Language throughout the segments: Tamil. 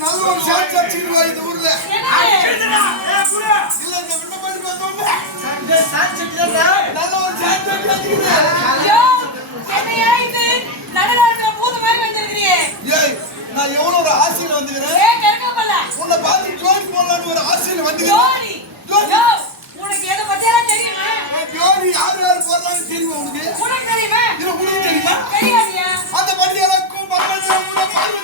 நல்ல ஒரு சாட்சி அடிச்சுருவா இந்த ஊர்ல. இல்ல இந்த விண்ணப்பம் பண்ணி பார்த்தோம்ல நல்ல ஒரு சாட்சி அடிச்சு அடிச்சுக்கிறேன் நான் எவ்வளவு ஒரு ஆசையில வந்துக்கிறேன்? உன்னை பார்த்து ஜோடி போடலான்னு ஒரு ஆசையில வந்துக்கிறேன். உனக்கு எதை பத்தியா தெரியுமா? ஜோடி யார் யார் போடலாம்னு தெரியுமா உனக்கு? உனக்கு தெரியுமா? இல்ல உனக்கு தெரியுமா? தெரியாதியா? அந்த பட்டியலுக்கும் பக்கத்துல பார்வை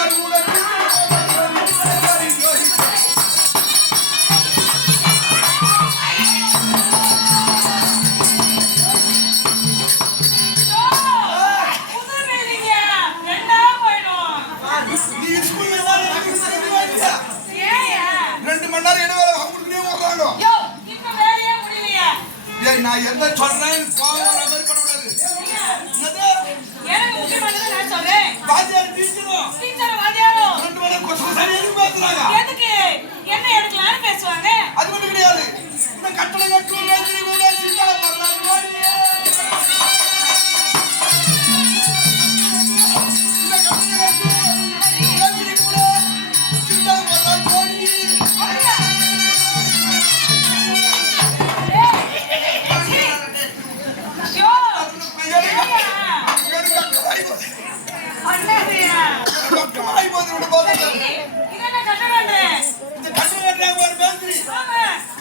గారు కూడా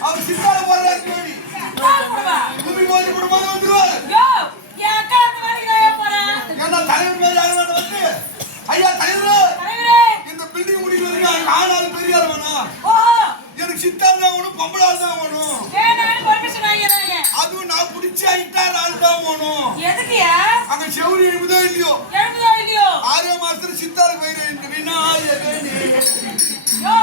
அவர் சித்தால போறாரு கும்பி போய் குடும்பம் வந்துருவாரு ஏன்னா தலைவர் மேல வந்து ஐயா தலைவர் இந்த பில்டிங் முடிவு வரைக்கும் ஆளாது பெரியார் வேணும் எனக்கு சித்தாள் தான் வேணும் பொம்பளை தான் வேணும் அதுவும் நான் பிடிச்சி ஐட்டார் ஆள் தான் வேணும் அங்க செவரி எழுபதோ இல்லையோ? ஆறே மாசத்துல சித்தாளுக்கு போயிருந்தேன் யோ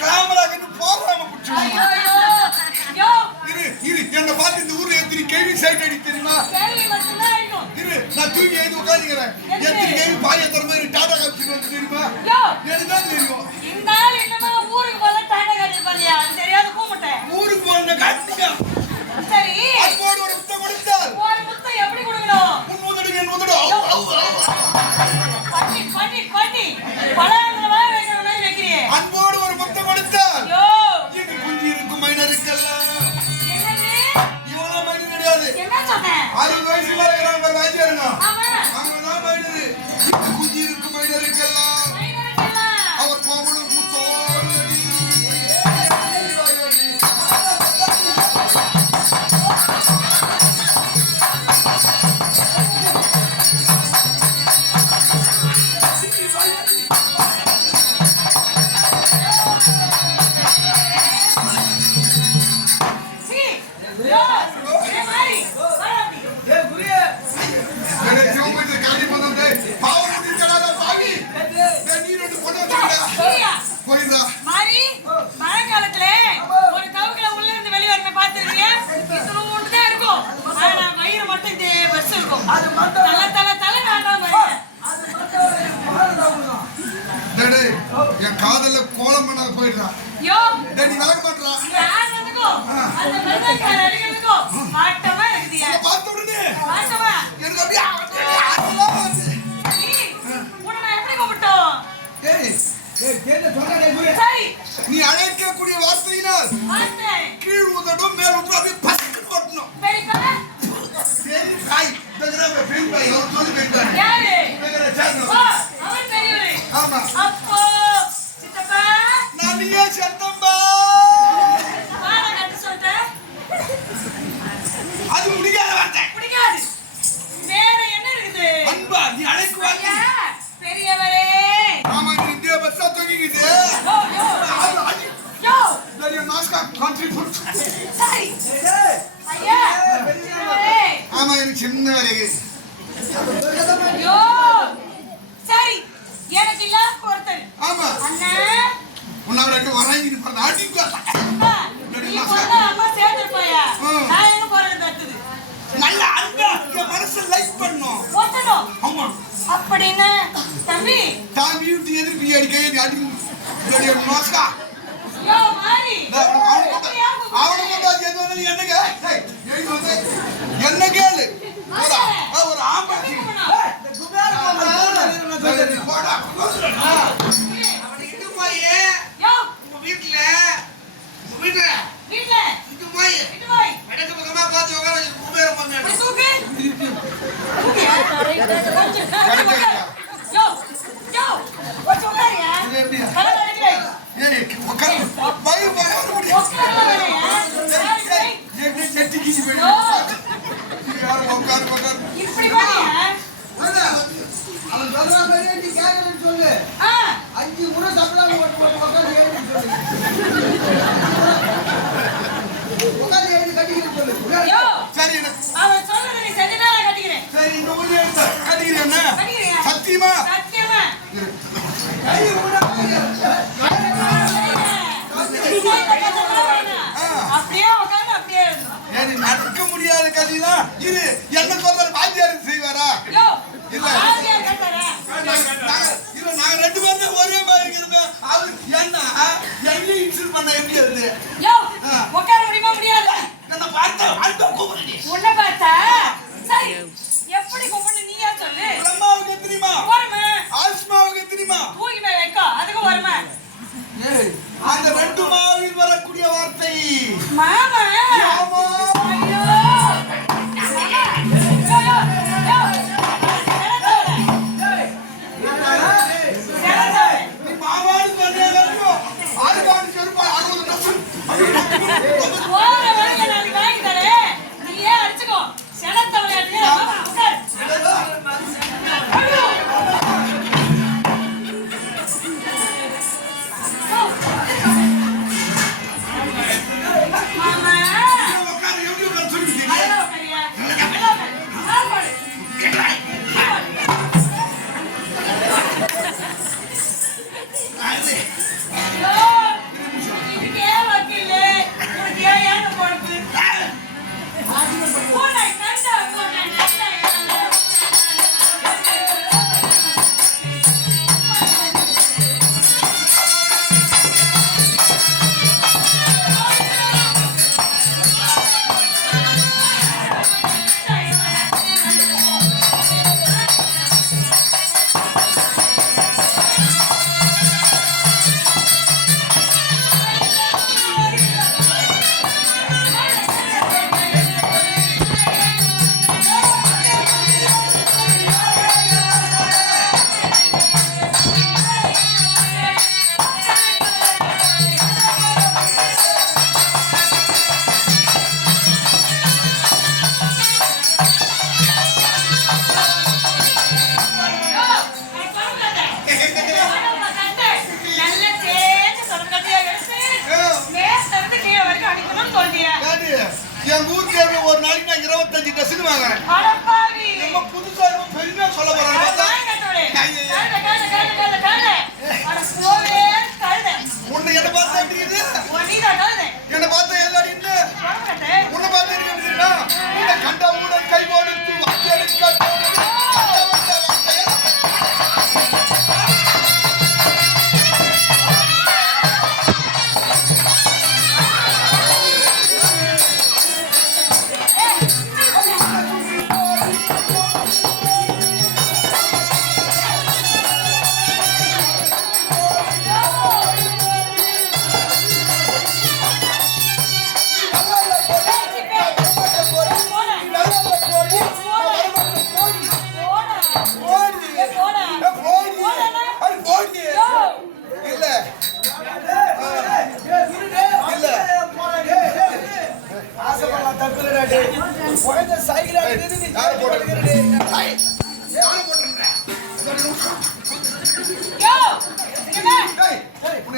காமராஜன் போகாம இரு இரு என்ன பார்த்து இந்த ஊர்ல எத்தனை கேள்வி சைட் அடி தெரியுமா? இரு நான் தூங்கி எழுதி உட்காந்துக்கிறேன் எத்தனை கேள்வி பாலியத்தர மாதிரி தெரியுமா? எனக்கு தெரியும்? அது மட்டும் தல தல தல ஆடுறான் பையன் அது மட்டும் என் காதல கோலம் பண்ணாத போயிடுறான் நீ விளக்க மாட்டான் அந்த ஆமா எனக்கு சின்ன வரைக்கு சரி எனக்கு இல்லாத ஒருத்தர் ஆமா. அண்ணா உன்னால ரெண்டு வராங்க இருப்பாரு நான் எங்க போறது அடுத்தது நல்ல மனசு லைக் பண்ணும். ஆமா. அப்படின்னு தம்பி தாம்பி விட்டு எதிர்ப்பு அடிக்க மாரி அவன் சத்தியமா? நடக்க முடியாத கதையெல்லாம் இரு. என்ன சொல்ற பாத்தியாரு செய்வாரா? இல்ல. ஏன்னா எண்ணி இன்சூர் பண்ண எப்படி வருது உட்கார முடியுமா முடியாது. நான் பார்த்தா அன்பை கூப்பிடுறேன் உன்னை பார்த்தா? எப்படி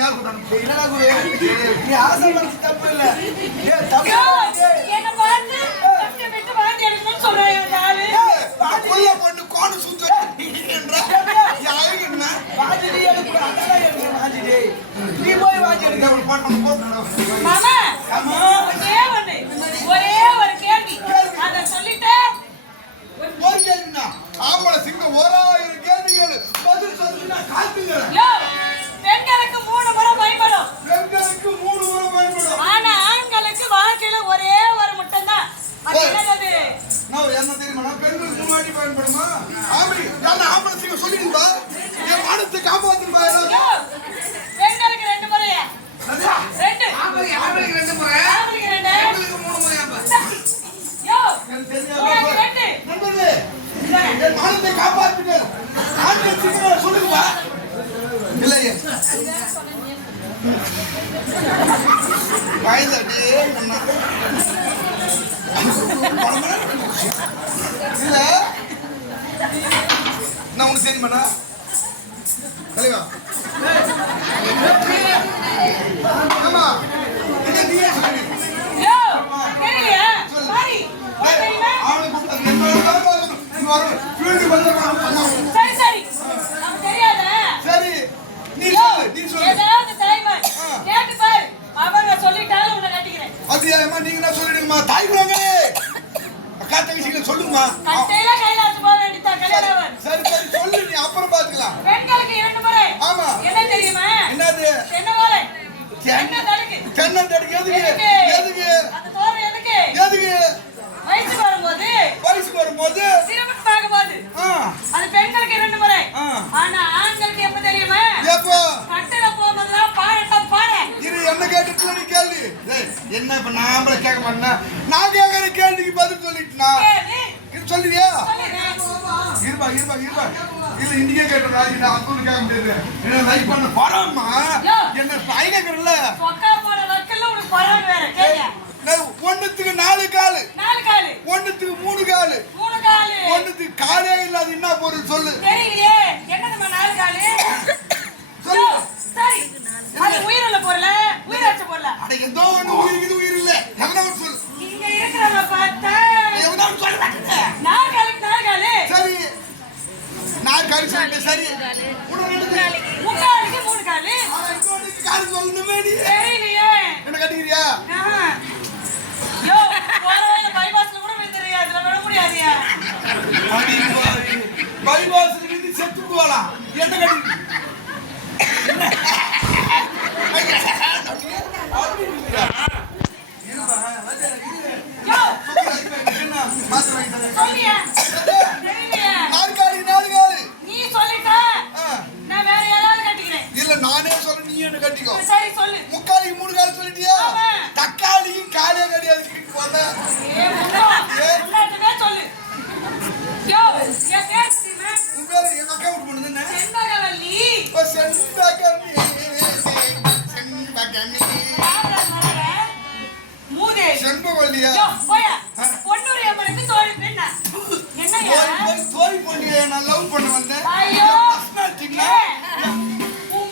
யார் கூட்டாங்க என்னடா குரு நீ ஆசைப்படுறது தப்பு இல்ல. ஏ தப்பு என்னை பார்த்து கஷ்டப்பட்டு எடுக்கணும்னு பண்ணு கோணு சுத்து எடுக்க நீ போய் வாஞ்சி எடுக்க. ஒரு பாட்டு போட்டு மாமா, ஒரே ஒண்ணு, ஒரே ஒரு கேள்வி. அதை சொல்லிட்டு ஒரு கேள்வினா ஆம்பளை சிங்கம் ஓராயிரம் கேள்விகள் பதில் காத்துங்க யோ, பெண்களுக்கு மூணு முறை பயன்படும். ஆனா ஆண்களுக்கு வாழ்க்கையில ஒரே ஒரு மட்டும்தான். அது என்னது? என்ன தெரியுமா பெண்களுக்கு முன்னாடி பயன்படுமா? ஆம்பளை நான் ஆம்பளை சிங்கம் சொல்லிடுப்பா என் மானத்தை காப்பாத்துப்பா யோ, பெண்களுக்கு ரெண்டு முறையா ரெண்டு ஆம்பளைக்கு ஆம்பளைக்கு ரெண்டு முறை ஆண்களுக்கு ரெண்டு பெண்களுக்கு மூணு முறை ஆம்பளை. யோ, எனக்கு தெரியாத உனக்கு ரெண்டு நண்பர்களே என் மானத்தை காப்பாத்துங்க ஆண்கள் சிங்கம் சொல்லுங்கப்பா இல்லையே வயதாடி இல்ல. நான் உனக்கு தெரியுமாண்ணா தலைவா ஆமா இல்ல நீயே சொல்லு யோ, தெரியலையா சாரி உனக்கு தெரியுமா அவனை கூப்பிட்டு என்ன வேணாலும் வரணும். நீ வரணும். வீடு வந்து வரணும். சரி சரி நமக்கு தெரியாதா சரி நீ யோ, சொல்லு நீ சொல்லு ஏதாவது தலைவன் ஆ. கேட்டு பாரு அவங்க சொல்லிட்டாலும் உன்னை கட்டிக்கிறேன் அத்தியாயமா நீங்க என்ன சொல்லிடுங்கம்மா தாய் குழந்தை அக்கா தங்கச்சிகளை சொல்லுங்கம்மா கட்டையில கைலாசு போக வேண்டியதான் கல்யாணம் சரி சரி சொல்லு நீ அப்புறம் பாத்துக்கலாம் பெண்களுக்கு இரண்டு முறை ஆமா. என்ன தெரியுமா என்னது என்ன போல என்ன தடுக்கு தென்னந்தடிக்கு எதுக்கு எதுக்கு எதுக்கு அந்த தோறு எதுக்கு எதுக்கு வயசுக்கு வரும்போது வயசுக்கு வரும்போது சிறுவன் பார்க்கும்போது ஆ, அது பெண்களுக்கு இரண்டு முறை ஆ. ஆனா ஆண்களுக்கு எப்ப தெரியுமா எப்போ கட்டில போகும்போதுலாம் பாடட்டும் பாட இரு என்ன கேட்டுட்டு நீ கேள்வி டேய், என்ன இப்ப நான் ஆம்பளை கேட்க மாட்டேன் நான் கேட்கற கேள்விக்கு பதில் சொல்லிட்டுனா? சொல்லுவியா? இருப்பா இருப்பா இருப்பா. இல்ல கேட்டேன் ராஜி நான் அக்கௌண்ட் கேட்க முடியாது. என்ன லைக் பண்ண. போறோம்மா யோ. என்ன தாய் கேட்கறல ஒண்ணுத்துக்கு நாலு காலு. ஒண்ணுத்துக்கு மூணு காலு. மூணு காலு. ஒண்ணுத்துக்கு காலே இல்லாத என்ன பொருள் சொல்லு தெரியலையே என்னதும்மா நாலு காலு சொல்லு யோ, சரி அது உயிருள்ள பொருள உயிராச்ச அட ஏதோ ஒண்ணு உயிர் இல்ல. எவனா சொல்லு இருக்கிறவங்க பார்த்தா எவனா சொல்ல மாட்டேன் நாலு காலுக்கு நாலு காலு சரி. நான் கறி சொல்லிட்டேன் சரி முக்காலுக்கு மூணு காலு. கால் சொல்லணுமே நீ. தெரியலையே. என்ன கட்டிக்கிறியா. யோ போற வழியில bypassல கூட விழுந்துருவியா, இதுல விழ முடியாதுயா. அடி செண்பகமி செண்பகமி மூதே செண்பகவல்லியா போயா பொண்ணுரிய அம்மனுக்கு தோழி பெண்ண என்னையா? தோழி பொண்ணிய நான் லவ் பண்ண வந்தேன். ஐயோ. பர்சனாலிட்டினா உன்